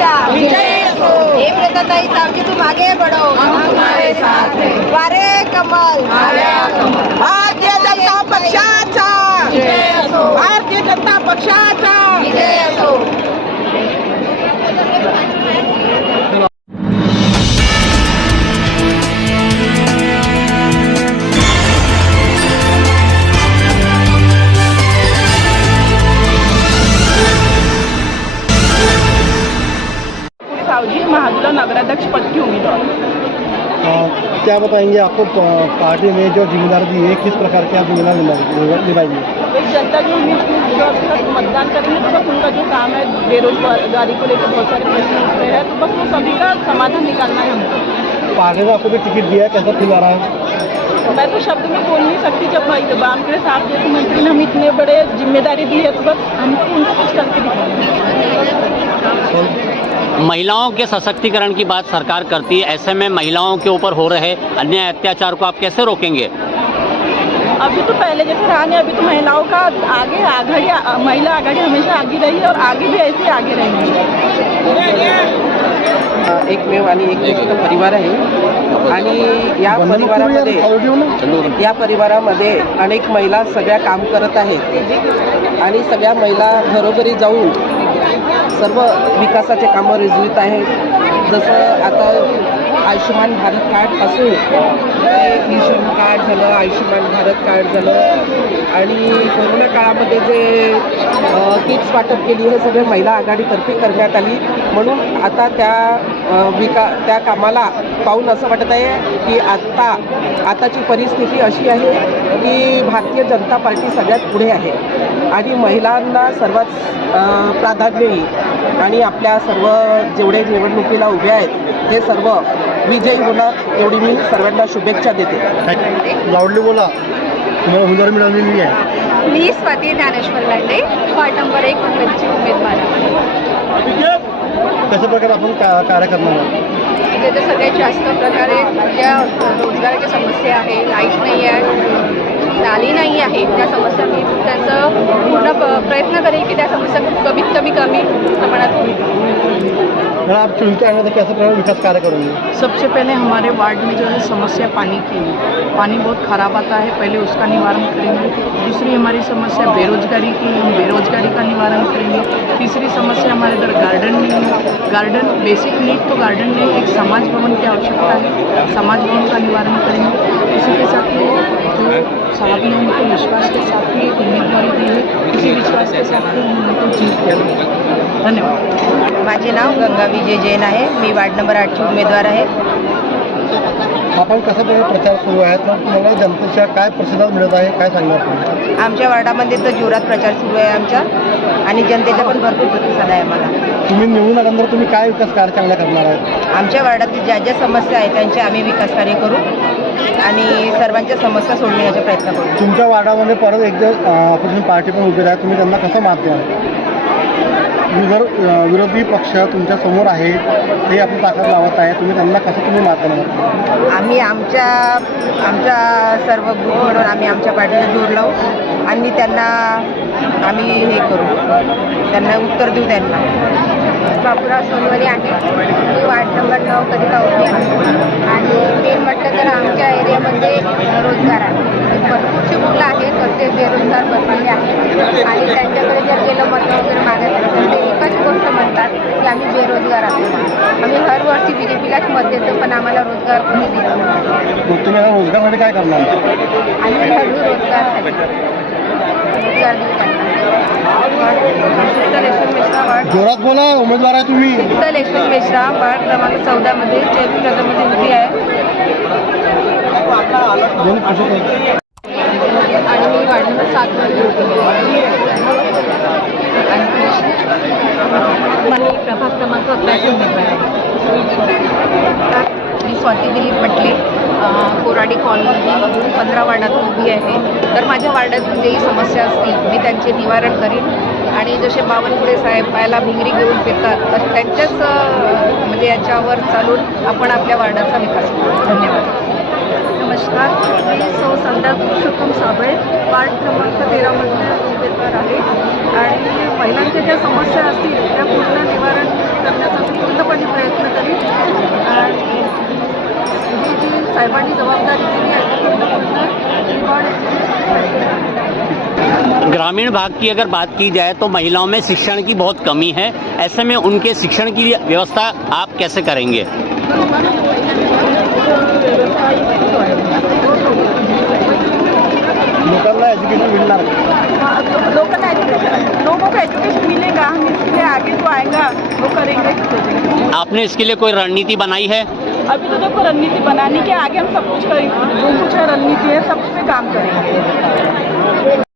मोर्चा विजयी असो। हेमलताताई सावजी तुम आगे बढ़ो, हम तुम्हारे साथ हैं। वारे कमल भारतीय जनता पक्षाचा विजय असो, भारतीय जनता पक्षाचा विजय असो। सावजी महादुला नगराध्यक्ष पद की उम्मीदवार। क्या बताएंगे, आपको पार्टी ने जो जिम्मेदारी दी है किस प्रकार की आप जिम्मेदारी निभाएंगे? एक जनता जो उम्मीद की विश्वास के साथ मतदान करेंगे तो बस उनका जो काम है बेरोजगारी को लेकर बहुत सारे प्रश्न उठ रहे हैं, तो बस वो सभी का समाधान निकालना है हमको। पार्टी ने आपको भी टिकट दिया है, कैसा फील आ रहा है? मैं तो शब्द में बोल नहीं सकती। जब वाम के साथ जैसे मंत्री ने हमें इतने बड़े जिम्मेदारी दी है तो बस हमको उनको कुछ करके दिखाना। महिलाओं के सशक्तिकरण की बात सरकार करती है, ऐसे में महिलाओं के ऊपर हो रहे अन्याय अत्याचार को आप कैसे रोकेंगे? अभी तो पहले जैसे रहा नहीं, अभी तो महिलाओं का महिला आघाड़ी हमेशा आगे रही है और आगे भी ऐसे ही आगे रहेंगे। एकमेव आणि एक परिवार आहे आणि या परिवारामध्ये अनेक महिला सगळ्या काम करत आहेत आणि सगळ्या महिला घरोघरी जाऊन सर्व विकासाचे कामं रिजवीत आहेत। जसं आता आयुष्यमान भारत कार्ड असून श्रम कार्ड झालं, आयुष्यमान भारत कार्ड झालं आणि कोरोना काळामध्ये जे किट्स वाटप केली हे सगळे महिला आघाडीतर्फे करण्यात आली। म्हणून आता त्या कामाला पाहून असं वाटत आहे की आताची परिस्थिती अशी आहे की भारतीय जनता पार्टी सगळ्यात पुढे आहे आणि महिलांना सर्वात प्राधान्य येईल आणि आपल्या सर्व जेवढे निवडणुकीला उभे आहेत ते सर्व विजयी होणार, एवढी मी सर्वांना शुभेच्छा देते। लाउडली बोला, तुम्हाला उमेदवारी मिळालेली आहे। मी स्वाती ज्ञानेश्वर लांडे, वार्ड नंबर 1 काँग्रेसची उमेदवार आहे। कशा प्रकारे आपण कार्य करणार आहोत? तिथे सगळ्यात जास्त प्रकारे ज्या रोजगाराच्या समस्या आहे, लाईट नाही आहे, नाली नाही आहे, त्या समस्या मी त्याचं पूर्ण प्रयत्न करेल की त्या समस्या कमीत कमी प्रमाणात होईल। आप चुनते आने तो कैसे प्रकार विकास कार्य करेंगे? सबसे पहले हमारे वार्ड में जो है समस्या पानी की है। पानी बहुत ख़राब आता है, पहले उसका निवारण करेंगे। दूसरी हमारी समस्या बेरोजगारी की, हम बेरोजगारी का निवारण करेंगे। तीसरी समस्या हमारे इधर गार्डन नहीं है, गार्डन बेसिक नीड तो गार्डन नहीं, एक समाज भवन की आवश्यकता है, समाज भवन का निवारण करेंगे। इसी के साथ जो साहब ने उनको विश्वास के साथ ही एक उम्मीदवारी दी है, इसी विश्वास के साथ ही हम उनको जीत देंगे। धन्यवाद। माझे नाव गंगा विजय जैन आहे, मी वार्ड नंबर 8ची उमेदवार आहे। आपण कसा प्रचार सुरू आहे, तर तुम्हाला जनतेच्या काय प्रतिसाद मिळत आहे, काय सांगणार तुम्ही? आमच्या वार्डामध्ये तर जोरात प्रचार सुरू आहे आमच्या आणि जनतेचा पण भरपूर प्रतिसाद आहे आम्हाला। तुम्ही निवडून आल्यानंतर तुम्ही काय विकास कार्य चांगला करणार आहे? आमच्या वार्डातील ज्या समस्या आहेत त्यांचे आम्ही विकास कार्य करू आणि सर्वांच्या समस्या सोडवण्याचा प्रयत्न करू। तुमच्या वार्डामध्ये परत एकदा ऑपोजिशन पार्टी पण उभी आहे, तुम्ही त्यांना कसं मात द्याल? विरोधी पक्ष तुमच्या समोर आहे, ते आपली ताकद लावत आहे, तुम्ही त्यांना मात देणार? आम्ही आमच्या सर्व ग्रुप म्हणून आम्ही आमच्या पार्टीला जोर लावू आणि त्यांना आम्ही हे करू, त्यांना उत्तर देऊ। त्यांना बापूराव सोनवणे आहे, मी वार्ड नंबर 9 कधी उभी आहे आणि मेन म्हटलं तर आमच्या एरियामध्ये रोजगार आहे, भरपूरशी मुलं आहेत तर ते बेरोजगार बसलेले आहेत आणि त्यांच्याकडे जर गेलं मतं वगैरे मागायला तर ते एकच गोष्ट म्हणतात की आम्ही बेरोजगार आहोत। आम्ही हर वर्षी BJPलाच मत देतो पण आम्हाला रोजगार कोणी देत नाही। तुम्ही रोजगारमध्ये काय करणार? आम्ही रोजगार शीतल यशवंत मिश्रा वार्ड, जोरात बोला, उमेदवार आहे तुम्ही। शीतल यशवंत मिश्रा वार्ड क्रमांक 14 मध्ये जयपूरनगरमध्ये उभी आहे आणि मी वार्ड नंबर 7 मध्ये उभी आहे आणि प्रभाग क्रमांक 11 उमेदवार आहे। मी स्वाती दिलीप म्हटले, कोराडी कॉलनी 15 वार्डातून उभी आहे। तर माझ्या वार्डातून जेही समस्या असतील मी त्यांचे निवारण करीन आणि जसे बावनकुळे साहेब पायाला भिंगरी घेऊन फिरतात तर त्यांच्याच म्हणजे याच्यावर चालून आपण आपल्या वार्डाचा विकास करू। धन्यवाद। नमस्कार, मी सौ संध्या पुरुषोत्तम साबळे, वार्ड क्रमांक 13 मध्ये उमेदवार आहे आणि महिलांच्या ज्या समस्या असतील त्या पूर्ण निवारण करण्याचा साहेबांनी जबाबदारी दिली आहे ग्रामीण भाग की अगर बात की जाए तो महिलाओं में शिक्षण की बहुत कमी है, ऐसे में उनके शिक्षण की व्यवस्था आप कैसे करेंगे? लोकांना एज्युकेशन मिळणार लोगों को एजुकेशन मिलेगा, हम इसके लिए आगे जो आएगा वो करेंगे। आपने इसके लिए कोई रणनीति बनाई है? अभी तो देखो रणनीति बनाने के आगे हम सब कुछ करेंगे, जो कुछ रणनीति है सब पे काम करेंगे।